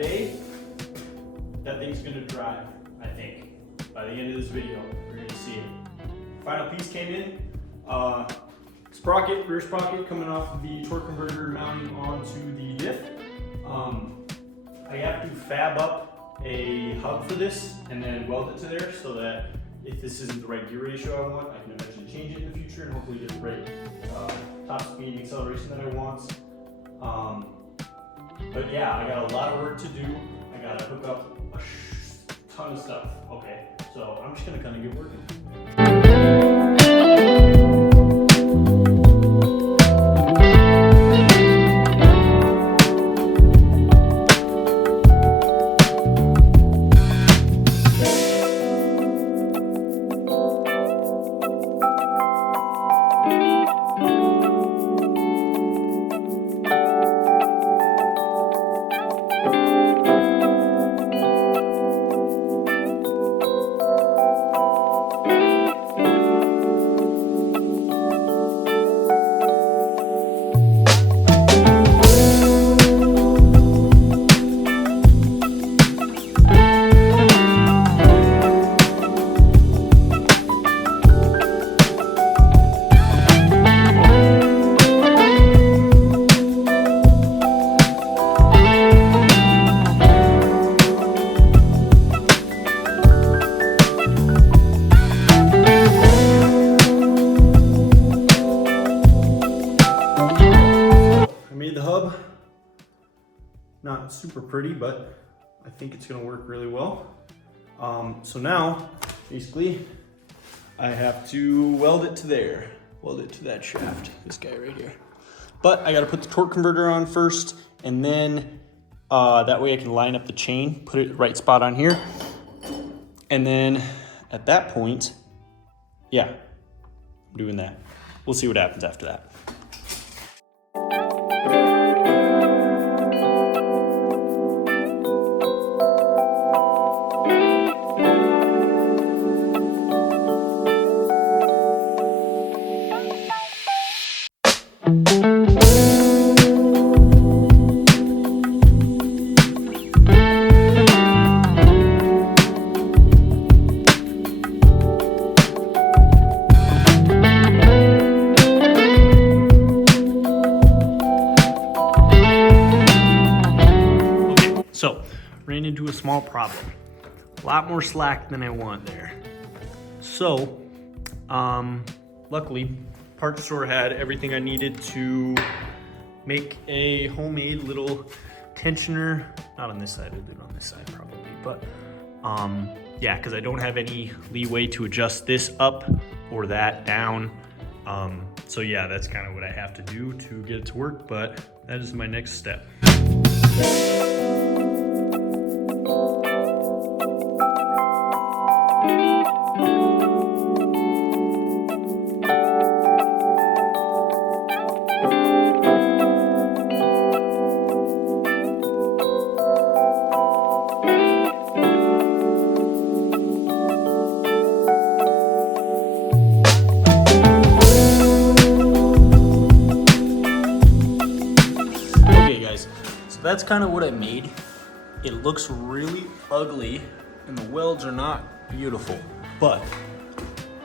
today, that thing's gonna drive, I think. By the end of this video, we're gonna see it. Final piece came in. Sprocket, rear sprocket coming off of the torque converter mounting onto the diff. I have to fab up a hub for this and then weld it to there so that if this isn't the right gear ratio I want, I can eventually change it in the future and hopefully get the right top speed and acceleration that I want. But yeah, I got a lot of work to do. I gotta hook up a ton of stuff. Okay, so I'm just gonna kind of get working. Not super pretty, but I think it's gonna work really well. So now, basically, I have to weld it to there. Weld it to that shaft, this guy right here. But I gotta put the torque converter on first, and then that way I can line up the chain, put it the right spot on here. And then at that point, yeah, I'm doing that. We'll see what happens after that. So, ran into a small problem. A lot more slack than I want there. So, luckily, parts store had everything I needed to make a homemade little tensioner. Not on this side, I'll do it on this side probably, but yeah, because I don't have any leeway to adjust this up or that down. So yeah, that's kind of what I have to do to get it to work, but that is my next step. That's kind of what I made. It looks really ugly and the welds are not beautiful, but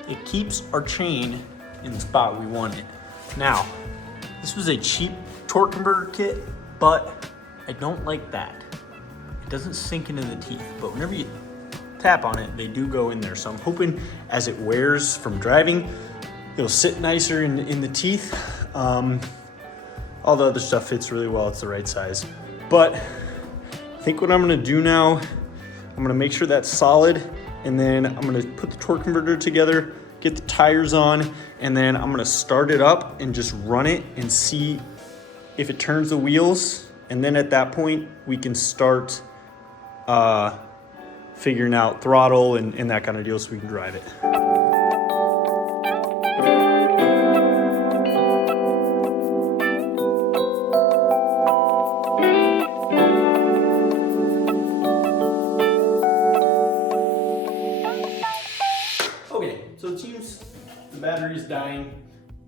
it keeps our chain in the spot we want it. Now, this was a cheap torque converter kit, but I don't like that. It doesn't sink into the teeth, but whenever you tap on it, they do go in there. So I'm hoping as it wears from driving, it'll sit nicer in the teeth. All the other stuff fits really well, it's the right size. But I think what I'm gonna do now, I'm gonna make sure that's solid, and then I'm gonna put the torque converter together, get the tires on, and then I'm gonna start it up and just run it and see if it turns the wheels. And then at that point, we can start figuring out throttle and that kind of deal so we can drive it. So it seems the battery's dying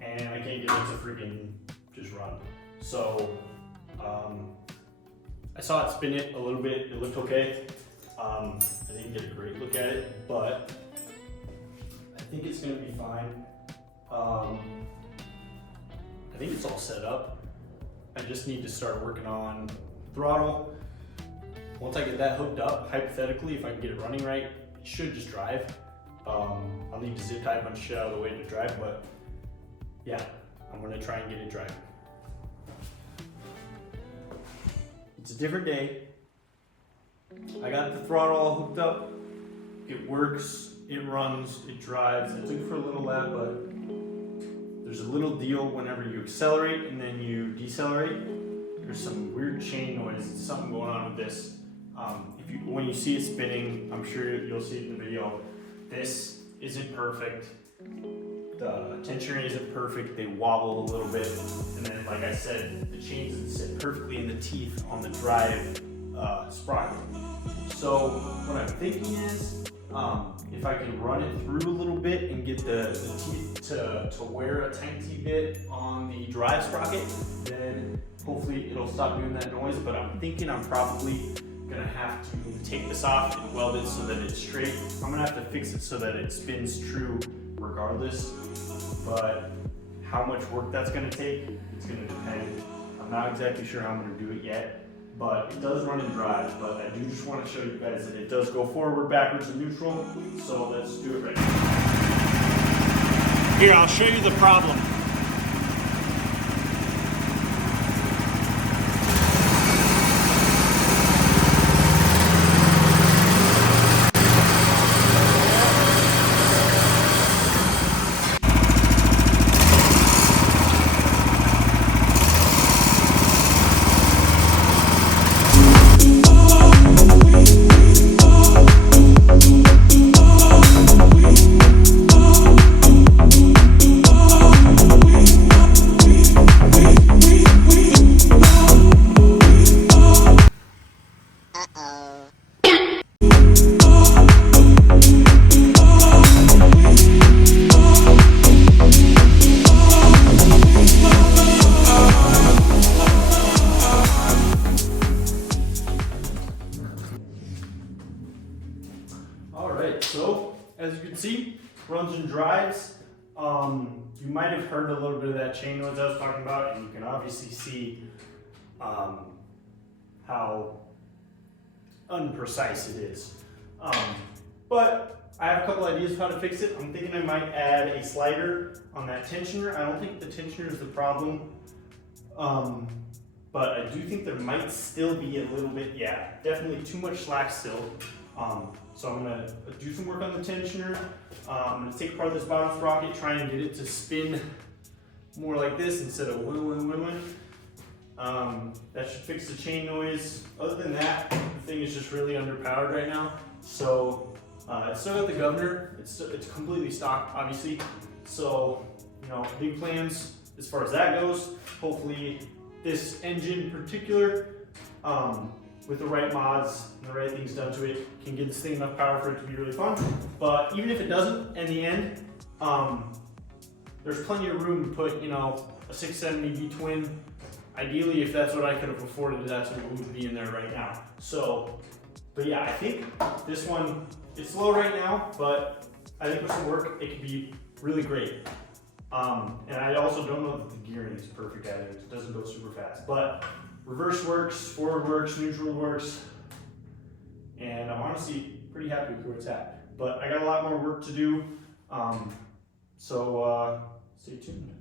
and I can't get it to freaking just run. So I saw it spin it a little bit, it looked okay. I didn't get a great look at it, but I think it's gonna be fine. I think it's all set up. I just need to start working on throttle. Once I get that hooked up, hypothetically, if I can get it running right, it should just drive. I'll need to zip tie a bunch of shit out of the way to drive, but yeah, I'm gonna try and get it driving. It's a different day. I got the throttle all hooked up. It works, it runs, it drives. I took it for a little lap, but there's a little deal whenever you accelerate and then you decelerate. There's some weird chain noise. There's something going on with this. When you see it spinning, I'm sure you'll see it in the video. This isn't perfect. The tensioner isn't perfect. They wobble a little bit. And then, like I said, the chain doesn't sit perfectly in the teeth on the drive sprocket. So what I'm thinking is, if I can run it through a little bit and get the teeth to wear a tiny bit on the drive sprocket, then hopefully it'll stop doing that noise. But I'm thinking I'm probably gonna have to take this off and weld it so that it's straight. I'm gonna have to fix it so that it spins true regardless. But how much work that's gonna take, it's gonna depend. I'm not exactly sure how I'm gonna do it yet. But it does run and drive, but I do just want to show you guys that it does go forward, backwards, and neutral. So let's do it right now. Here, I'll show you the problem. So, as you can see, runs and drives. You might have heard a little bit of that chain noise I was talking about, and you can obviously see how unprecise it is. But I have a couple ideas of how to fix it. I'm thinking I might add a slider on that tensioner. I don't think the tensioner is the problem, but I do think there might still be a little bit, yeah, definitely too much slack still. So I'm gonna do some work on the tensioner. I'm gonna take apart this bottom sprocket, try and get it to spin more like this instead of wiggling. That should fix the chain noise. Other than that, the thing is just really underpowered right now. So it's still got the governor. It's completely stock, obviously. So, you know, big plans as far as that goes. Hopefully this engine in particular, with the right mods and the right things done to it, can get this thing enough power for it to be really fun. But even if it doesn't, in the end, there's plenty of room to put, you know, a 670 V-twin. Ideally, if that's what I could have afforded, that's what would be in there right now. So, but yeah, I think this one, it's slow right now, but I think with some work, it could be really great. And I also don't know that the gearing is perfect either. It doesn't go super fast, but reverse works, forward works, neutral works, and I'm honestly pretty happy with where it's at. But I got a lot more work to do, so stay tuned.